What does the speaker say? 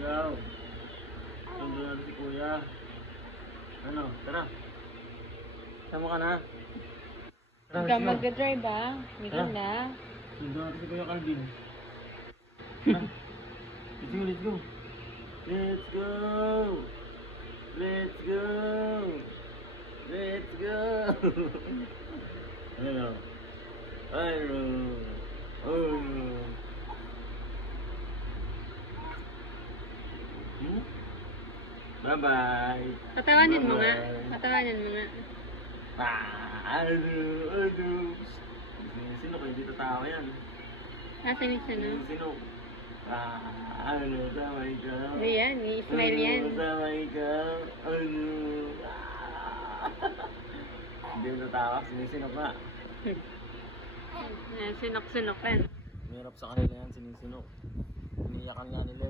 Ikaw. Sundo natin si Kuya. Ano? Tara. Sama ka na. Tara, Huwag ka let's go. mag-drive ah. Miguel Tara. na. Sundo natin si Kuya Calvin. Tara. Let's go, let's go. Let's go. Let's go. Let's go. Hello. Hello. Oh. Hmm? Bye-bye. Patawanin mo nga. Bye-bye. Patawanin mo nga. Ano? Sino kayo? Hindi tatawa yan. Nasa ni ano? Sino? Ano? Tama ikaw. Ano yan? I-smile yan. Ano? Tama ikaw. Ano? Hindi mo tatawa. Sinisinok na. Sinok-sinokan. Mahirap sa kanila yan. Sinisinok. Iniyakan nga nila